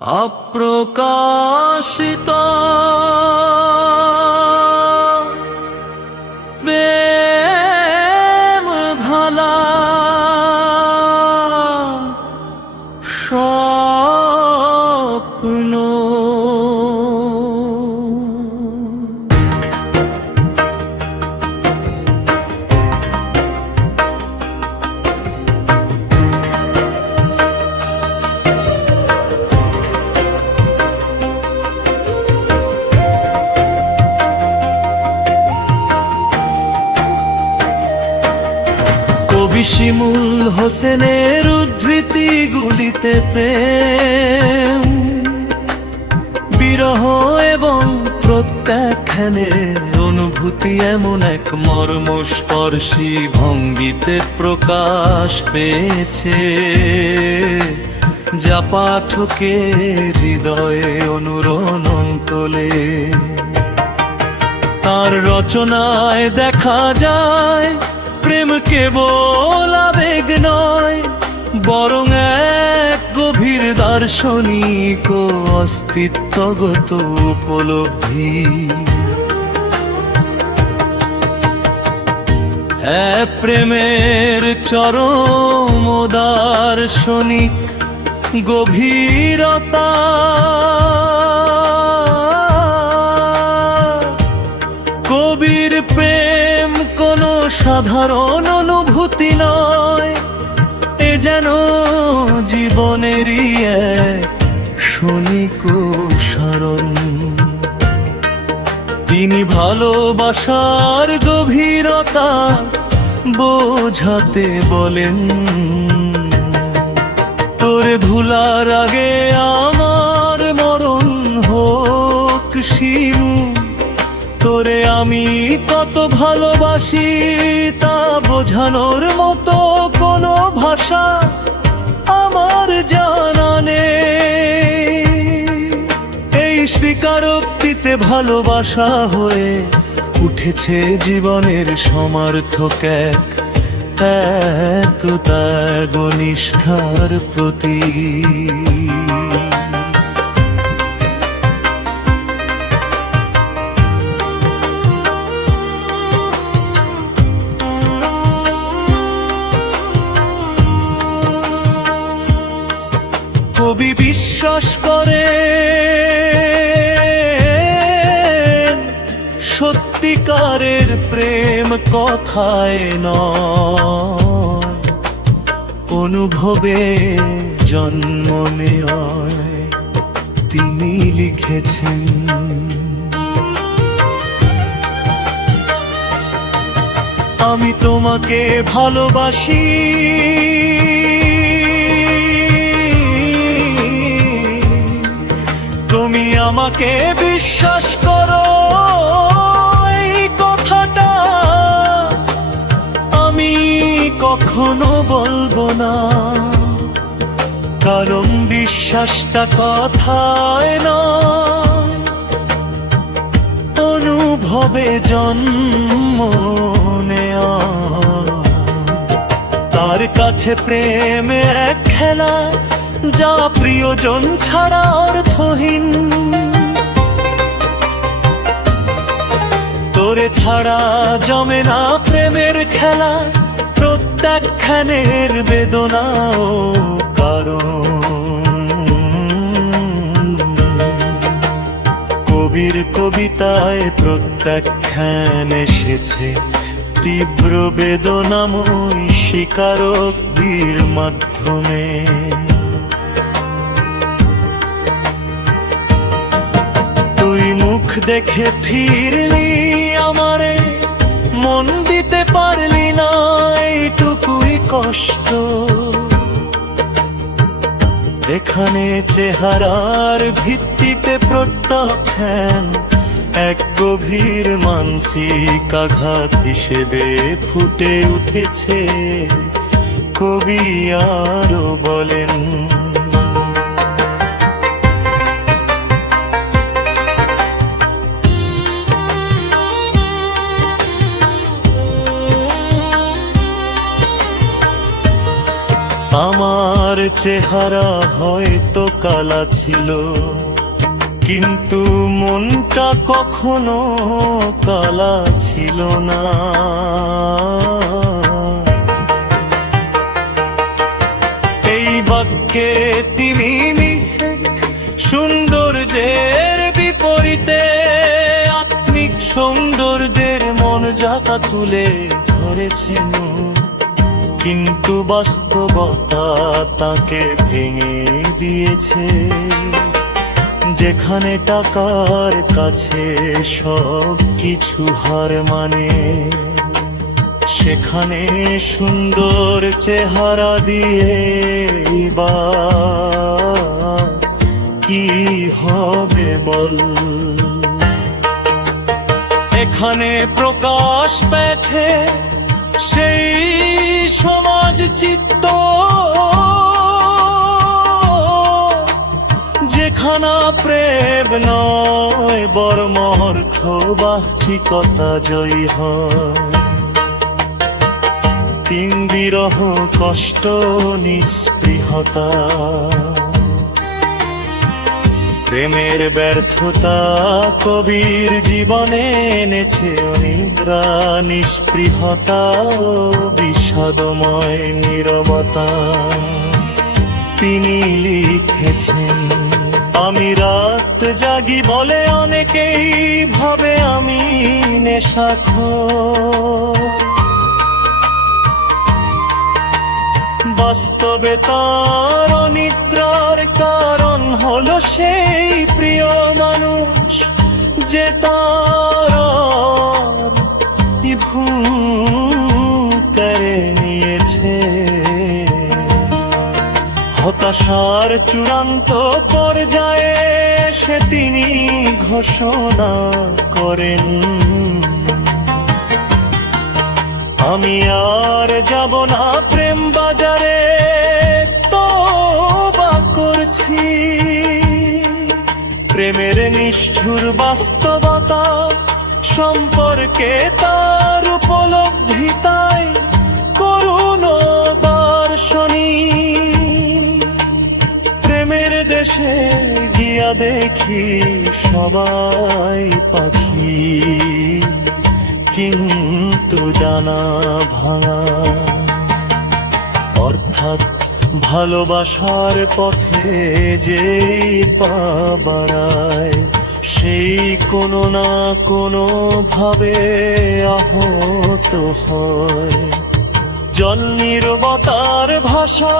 অপ্রকাশিত প্রেম ভালা স্বপ্ন কবি শিমুল হোসেনের উদ্ধৃতিগুলিতে প্রেম বিরহ এবং প্রত্যাখ্যানের অনুভূতি এমন এক মর্মস্পর্শী ভঙ্গিতে প্রকাশ পেয়েছে, যা পাঠকের হৃদয়ে অনুরণন তোলে। তার রচনায় দেখা যায় প্রেম কেবল আবেগ নয়, বরং এক গভীর দার্শনিক ও অস্তিত্বগত উপলব্ধি। প্রেমের চরম দার্শনিক গভীরতা কবির প্রেম কোনো সাধারণ অনুভূতি নয়, এ যেন জীবনেরই এক ক্ষণিক সারণ। তিনি ভালোবাসার গভীরতা বোঝাতে বলেন, তোরে ভুলার আগে আমার মরণ হোক শিমু, তোরে আমি কত ভালোবাসি তা বোঝানোর মতো কোনো ভাষা আমার জানা নেই। এই স্বীকারোক্তিতে ভালোবাসা হয়ে উঠেছে জীবনের সমার্থক এক ত্যাগ নিষ্ঠার প্রতীক। কবি বিশ্বাস করে সত্যিকারের প্রেম কথায় নয়, অনুভবে জন্ম নেয়। তিনি লিখেছেন, আমি তোমাকে ভালোবাসি, তুমি আমাকে বিশ্বাস করো। এই কথাটা আমি কখনো বলবো না, কারণ বিশ্বাসটা কথায় না, অনুভবে জন্ম নেয়া। তার কাছে প্রেম এক খেলা, যা প্রিয়জন ছাড়া অর্থহীন। তোরে ছাড়া জমে না প্রেমের খেলা, প্রত্যাখ্যানের বেদনাও কারণ। কবির কবিতায় প্রত্যাখ্যান এসেছে তীব্র বেদনাময় স্বীকারোক্তির মাধ্যমে। মুখ দেখে ফিরলি আমারে, মন দিতে পারলি না, এইটুকুই কষ্ট। এখানে চেহারার ভিত্তিতে প্রত্যাখ্যান এক গভীর মানসিক আঘাত হিসেবে ফুটে উঠেছে। কবি আরো বলেন, আমার চেহারা হয়তো কালা ছিল, কিন্তু মনটা কখনো কালা ছিল না। এই বাক্যে তিনি সৌন্দর্যের বিপরীতে আত্মিক সৌন্দর্যের মন যাতা তুলে ধরেছেন, কিন্তু বাস্তবতা তাকে ভেঙে দিয়েছে। যেখানে টাকার কাছে সব কিছু হার মানে, সেখানে সুন্দর চেহারা দিয়ে বা কি হবে বল। এখানে প্রকাশ পেয়েছে সেই সমাজ চিত্ত, যেখানা প্রেম নয় বরং অর্থবাচিকতা জয়ী হয়। তিন বিরহ, কষ্ট, নিস্পৃহতা, প্রেমের ব্যর্থতা কবির জীবনে এনেছে অনিদ্রা, নিস্পৃহতা, বিষাদময় নীরবতা। তিনি লিখেছেন, আমি রাত জাগি বলে অনেকেই ভাবে আমি নেশাখোর, বাস্তবে তার অনিদ্রার কারণ হলো সেই প্রিয় মানুষ যে তার ভুল করে নিয়েছে। হতাশার চূড়ান্ত পর্যায়ে সে তিনি ঘোষণা করেন, আমি আর যাব না প্রেম বাজারে, তওবা করছি। প্রেমের নিষ্ঠুর বাস্তবতা সম্পর্কে তার উপলব্ধি তাই করুণ দার্শনিক। প্রেমের দেশে গিয়া দেখি সবাই পাখি, কিন্তু ডানা ভাঙা। অর্থাৎ ভালোবাসার পথে যে পা বাড়ায়, সেই কোনো না কোনো ভাবে আহত হয়। জল নীরবতার ভাষা